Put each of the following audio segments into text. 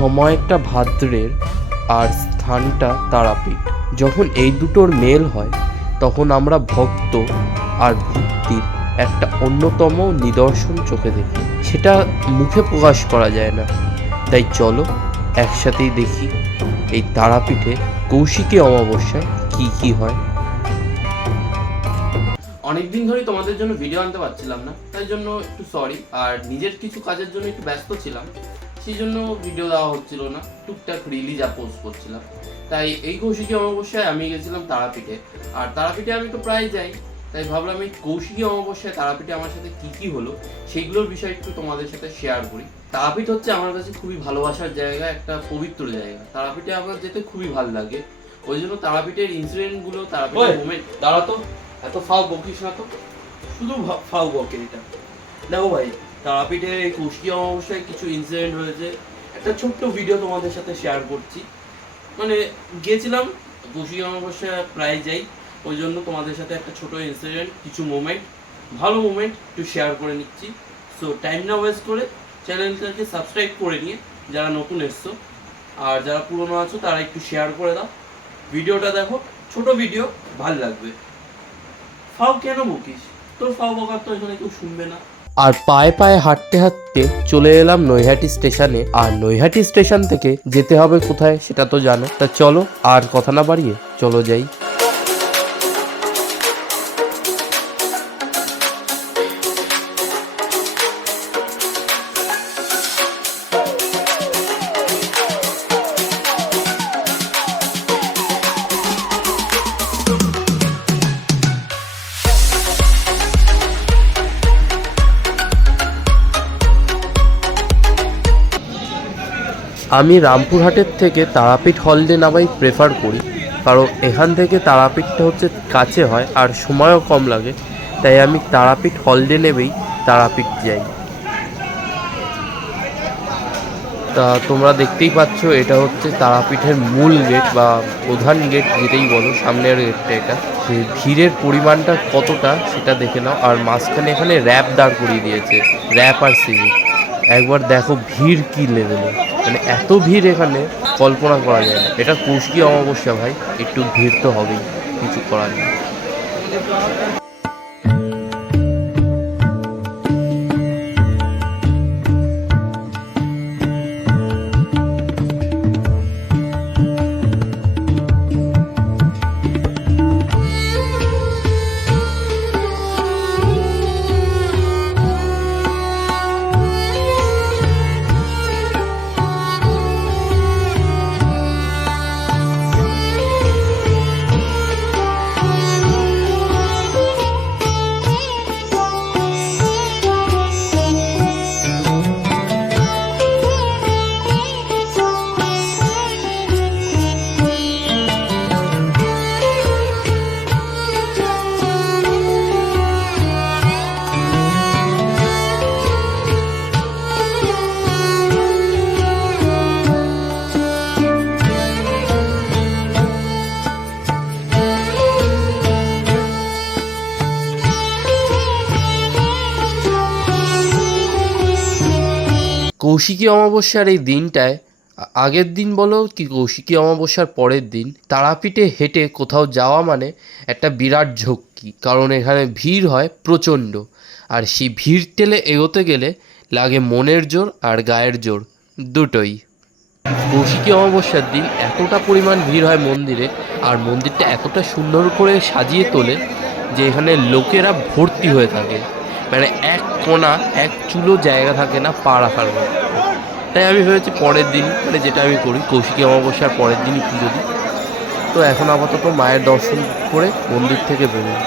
সময়টা ভাদ্রের আর স্থানটা তারাপীঠ। যখন এই দুটোর মেল হয় তখন আমরা ভক্ত আর ভক্তির একটা অন্যতম নিদর্শন চোখে দেখি, সেটা মুখে প্রকাশ করা যায় না। তাই চলো একসাথেই দেখি এই তারাপীঠে কৌশিকী অমাবস্যায় কি কি হয়। অনেকদিন ধরেই তোমাদের জন্য ভিডিও আনতে পারছিলাম না, তাই জন্য একটু সরি। আর নিজের কিছু কাজের জন্য একটু ব্যস্ত ছিলাম, সেই জন্য ভিডিও দেওয়া হচ্ছিল না। টুকটাক রিলি যা পোস্ট করছিলাম। তাই এই কৌশিকী অমাবস্যায় আমি গেছিলাম তারাপীঠে। আর তারাপীঠে আমি তো প্রায় যাই, তাই ভাবলাম এই কৌশিকী অমাবস্যায় তারাপীঠে আমার সাথে কি কি হলো সেইগুলোর বিষয় একটু তোমাদের সাথে শেয়ার করি। তারাপীঠ হচ্ছে আমার কাছে খুবই ভালোবাসার জায়গা, একটা পবিত্র জায়গা। তারাপীঠে আমার যেতে খুবই ভালো লাগে। ওই জন্য তারাপীঠের ইনসিডেন্টগুলো, তারাপীঠের মোমেন্ট। দাঁড়া তো, এত ফাও বকিস না তো, শুধু ফাও বকে এটা। দেখো ভাই, তারাপীঠে এই কৌশিকী অমাবস্যায় কিছু ইনসিডেন্ট হয়েছে, একটা ছোট্ট ভিডিও তোমাদের সাথে শেয়ার করছি। মানে গেছিলাম কৌশিকী অমাবস্যায়, প্রায় যাই, ওই জন্য তোমাদের সাথে একটা ছোট ইনসিডেন্ট, কিছু মোমেন্ট, ভালো মোমেন্ট একটু শেয়ার করে নিচ্ছি। সো টাইম না ওয়েস্ট করে চ্যানেলটাকে সাবস্ক্রাইব করে নিয়ে যারা নতুন এসছো, আর যারা পুরনো আছো তারা একটু শেয়ার করে দাও। ভিডিওটা দেখো, ছোট ভিডিও, ভাল লাগবে। ফাও কেন বকিস? তোর ফাও বকার তো এখানে কেউ শুনবে না। আর পায়ে পায়ে হাঁটতে হাঁটতে চলে এলাম নৈহাটি স্টেশনে। আর নৈহাটি স্টেশন থেকে যেতে হবে কোথায় সেটা তো জানো। তা চলো আর কথা না বাড়িয়ে চলো যাই। আমি রামপুরহাটের থেকে তারাপীঠ হলডে নামাই প্রেফার করি, কারণ এখান থেকে তারাপীঠটা হচ্ছে কাছে হয় আর সময়ও কম লাগে। তাই আমি তারাপীঠ হলডে নেবেই তারাপীঠ যাই। তা তোমরা দেখতেই পাচ্ছ, এটা হচ্ছে তারাপীঠের মূল গেট বা প্রধান গেট, যেটাই বলো, সামনের গেটটা। এটা ভিড়ের পরিমাণটা কতটা সেটা দেখে নাও। আর মাঝখানে এখানে র্যাপ দাঁড় করিয়ে দিয়েছে, র্যাপ আর সিভিক। একবার দেখো ভিড় কি লেভেলে, মানে এত ভিড় এখানে কল্পনা করা যায় না। এটা কৌশিকী অমাবস্যা ভাই, একটু ভিড় তো হবেই, কিছু করার নেই। কৌশিকী অমাবস্যার এই দিনটায়, আগের দিন বলো কি কৌশিকী অমাবস্যার পরের দিন, তারাপীঠে হেঁটে কোথাও যাওয়া মানে একটা বিরাট ঝক্কি। কারণ এখানে ভিড় হয় প্রচণ্ড, আর সেই ভিড় ঠেলে এগোতে গেলে লাগে মনের জোর আর গায়ের জোর, দুটোই। কৌশিকী অমাবস্যার দিন এতটা পরিমাণ ভিড় হয় মন্দিরে, আর মন্দিরটা এতটা সুন্দর করে সাজিয়ে তোলে যে এখানে লোকেরা ভর্তি হয়ে থাকে। মানে এক কোণা, এক চুলো জায়গা থাকে না পা রাখার মতো। তাই আমি ভেবেছি পরের দিনই, মানে যেটা আমি করি, কৌশিকী অমাবস্যার পরের দিনই পুজো দিই। তো এখন আপাতত মায়ের দর্শন করে মন্দির থেকে বেরোই।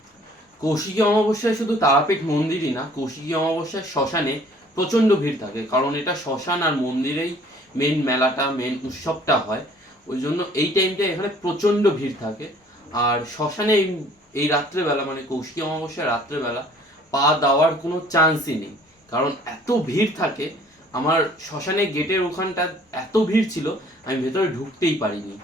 কৌশিকী অমাবস্যায় শুধু তারাপীঠ মন্দিরই না, কৌশিকী অমাবস্যায় শ্মশানে প্রচণ্ড ভিড় থাকে। কারণ এটা শ্মশান আর মন্দিরেই মেন মেলাটা, মেন উৎসবটা হয়। ওই জন্য এই টাইমটা এখানে প্রচণ্ড ভিড় থাকে। আর শ্মশানে এই রাত্রেবেলা, মানে কৌশিকী অমাবস্যার রাত্রেবেলা পা দেওয়ার কোনো চান্সই নেই, কারণ এত ভিড় থাকে। আমার শ্মশানে গেটের ওখানটা এত ভিড় ছিল, আমি ভেতরে ঢুকতেই পারিনি।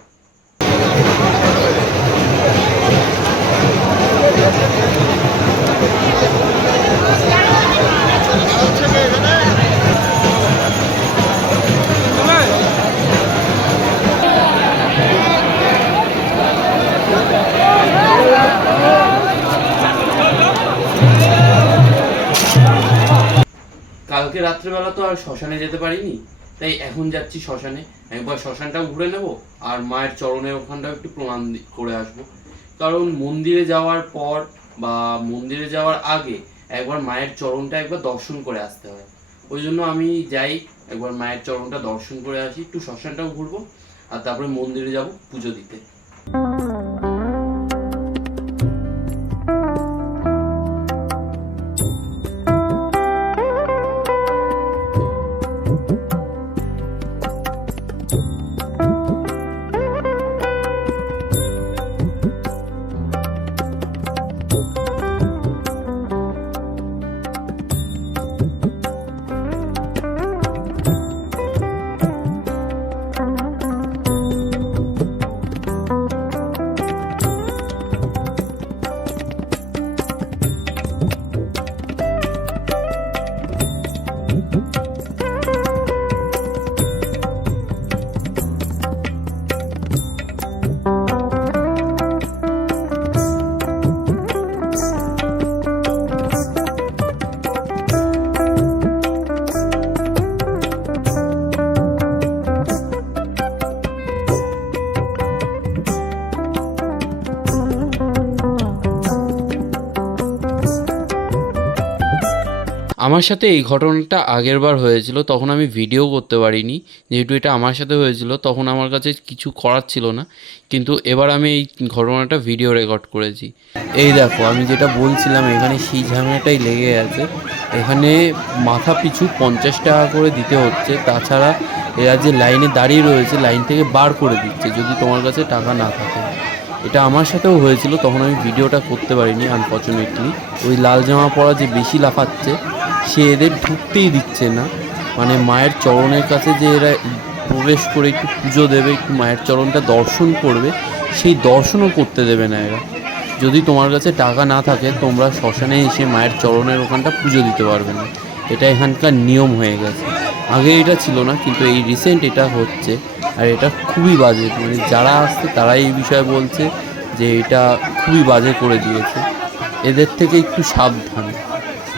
রাত্রেবেলা তো আর শ্মশানে যেতে পারিনি, তাই এখন যাচ্ছি শ্মশানে। একবার শ্মশানটাও ঘুরে নেব আর মায়ের চরণের ওখানটাও একটু প্রণাম করে আসবো। কারণ মন্দিরে যাওয়ার পর বা মন্দিরে যাওয়ার আগে একবার মায়ের চরণটা একবার দর্শন করে আসতে হয়। ওই জন্য আমি যাই, একবার মায়ের চরণটা দর্শন করে আসি, একটু শ্মশানটাও ঘুরবো আর তারপরে মন্দিরে যাব পুজো দিতে। আমার সাথে এই ঘটনাটা আগেরবার হয়েছিল, তখন আমি ভিডিও করতে পারিনি, যেহেতু এটা আমার সাথে হয়েছিল তখন আমার কাছে কিছু করার ছিল না। কিন্তু এবার আমি এই ঘটনাটা ভিডিও রেকর্ড করেছি। এই দেখো, আমি যেটা বলছিলাম এখানে সেই ঝামেলাটাই লেগে আছে। এখানে মাথা পিছু 50 টাকা করে দিতে হচ্ছে, তাছাড়া এরা যে লাইনে দাঁড়িয়ে রয়েছে লাইন থেকে বার করে দিচ্ছে যদি তোমার কাছে টাকা না থাকে। এটা আমার সাথেও হয়েছিল, তখন আমি ভিডিওটা করতে পারিনি আনফর্চুনেটলি। ওই লাল জামা পরা যে বেশি লাফাচ্ছে সে এদের ঢুকতেই দিচ্ছে না, মানে মায়ের চরণের কাছে যে এরা প্রবেশ করে একটু পুজো দেবে, একটু মায়ের চরণটা দর্শন করবে, সেই দর্শনও করতে দেবে না এরা। যদি তোমার কাছে টাকা না থাকে তোমরা শ্মশানে এসে মায়ের চরণের ওখানটা পুজো দিতে পারবে না, এটা এখানকার নিয়ম হয়ে গেছে। আগে এটা ছিল না, কিন্তু এই রিসেন্ট এটা হচ্ছে, আর এটা খুবই বাজে। মানে যারা আসছে তারাই এই বিষয়ে বলছে যে এটা খুবই বাজে করে দিয়েছে, এদের থেকে একটু সাবধান।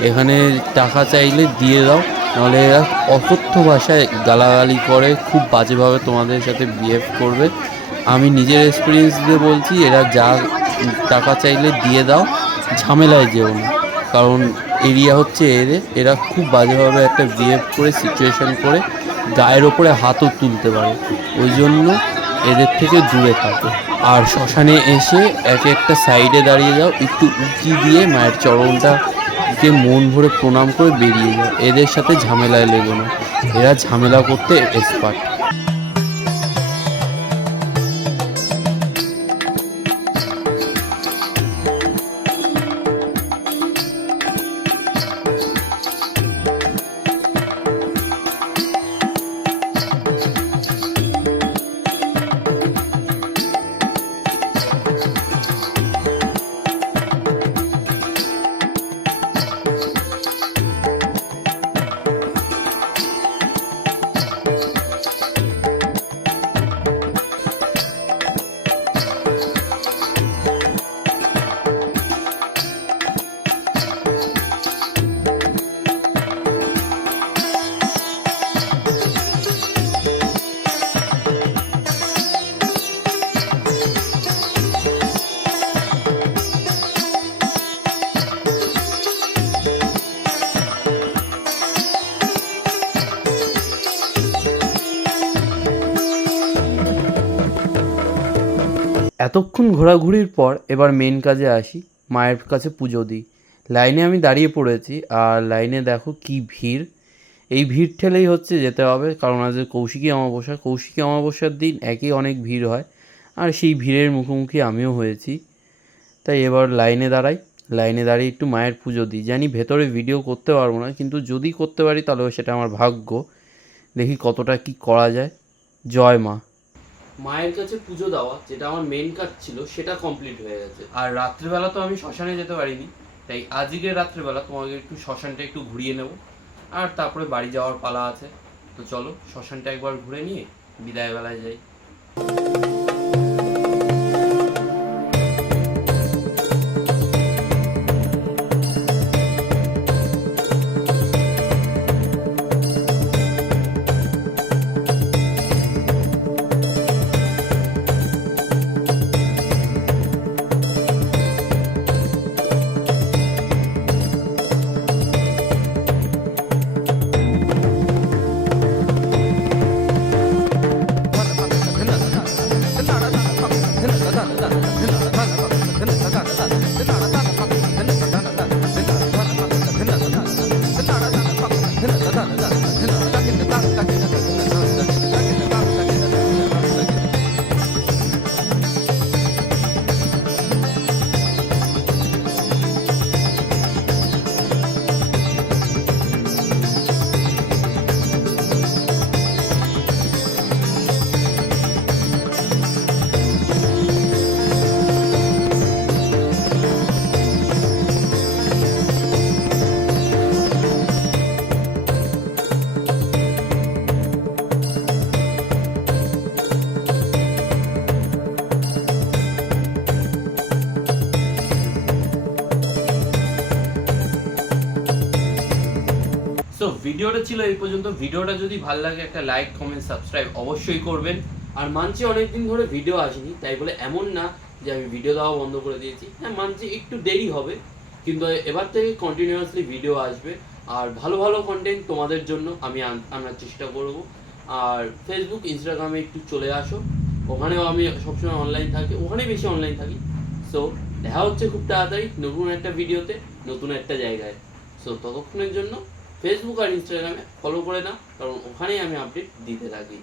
এখানে টাকা চাইলে দিয়ে দাও, নাহলে এরা অকথ্য ভাষায় গালাগালি করে, খুব বাজেভাবে তোমাদের সাথে বিহেভ করবে। আমি নিজের এক্সপিরিয়েন্স দিয়ে বলছি, এরা যা টাকা চাইলে দিয়ে দাও, ঝামেলায় যেও না। কারণ এরিয়া হচ্ছে এরা খুব বাজেভাবে একটা বিহেভ করে, সিচুয়েশন করে গায়ের ওপরে হাতও তুলতে পারে, ওই জন্য এদের থেকে দূরে থাকো। আর শ্মশানে এসে এক একটা সাইডে দাঁড়িয়ে যাও, একটু উঁকি দিয়ে মায়ের চরণটা কে মন ভরে প্রণাম করে বেরিয়ে যাও। এদের সাথে ঝামেলায় লেগো না, এরা ঝামেলা করতে এক্সপার্ট। এতক্ষণ ঘোরাঘুরির পর এবার মেন কাজে আসি, মায়ের কাছে পুজো দিই। লাইনে আমি দাঁড়িয়ে পড়েছি, আর লাইনে দেখো কি ভিড়। এই ভিড় ঠেলেই হচ্ছে যেতে হবে, কারণ আজ কৌশিকী অমাবস্যা। কৌশিকী অমাবস্যার দিন একই অনেক ভিড় হয়, আর সেই ভিড়ের মুখোমুখি আমিও হয়েছি। তাই এবার লাইনে দাঁড়াই, লাইনে দাঁড়িয়ে একটু মায়ের পুজো দিই। জানি ভেতরে ভিডিও করতে পারবো না, কিন্তু যদি করতে পারি তাহলে সেটা আমার ভাগ্য। দেখি কতটা কি করা যায়। জয় মা। মায়ের কাছে পুজো দেওয়া যেটা আমার মেন কাজ ছিল সেটা কমপ্লিট হয়ে গেছে। আর রাত্রিবেলা তো আমি শ্মশানে যেতে পারিনি, তাই আজকের রাত্রিবেলা তোমাকে একটু শ্মশানটা একটু ঘুরিয়ে নেব, আর তারপরে বাড়ি যাওয়ার পালা আছে। তো চলো শ্মশানটা একবার ঘুরে নিয়ে বিদায় বেলায় যাই। ভিডিওটা ছিল এই পর্যন্ত। ভিডিওটা যদি ভালো লাগে একটা লাইক কমেন্ট সাবস্ক্রাইব অবশ্যই করবেন। আর মানছি অনেকদিন ধরে ভিডিও আসেনি, তাই বলে এমন না যে আমি ভিডিও দেওয়া বন্ধ করে দিয়েছি। হ্যাঁ মানছি একটু দেরি হবে, কিন্তু এবার থেকে কন্টিনিউয়াসলি ভিডিও আসবে। আর ভালো ভালো কন্টেন্ট তোমাদের জন্য আমি আনার চেষ্টা করব। আর ফেসবুক ইনস্টাগ্রামে একটু চলে আসো, ওখানেও আমি সবসময় অনলাইন থাকি, ওখানে বেশি অনলাইন থাকি। সো দেখা হচ্ছে খুব তাড়াতাড়ি নতুন একটা ভিডিওতে, নতুন একটা জায়গায়। সো ততক্ষণের জন্য ফেসবুক আর ইনস্টাগ্রামে ফলো করে নাও, কারণ ওখানেই আমি আপডেট দিতে থাকি।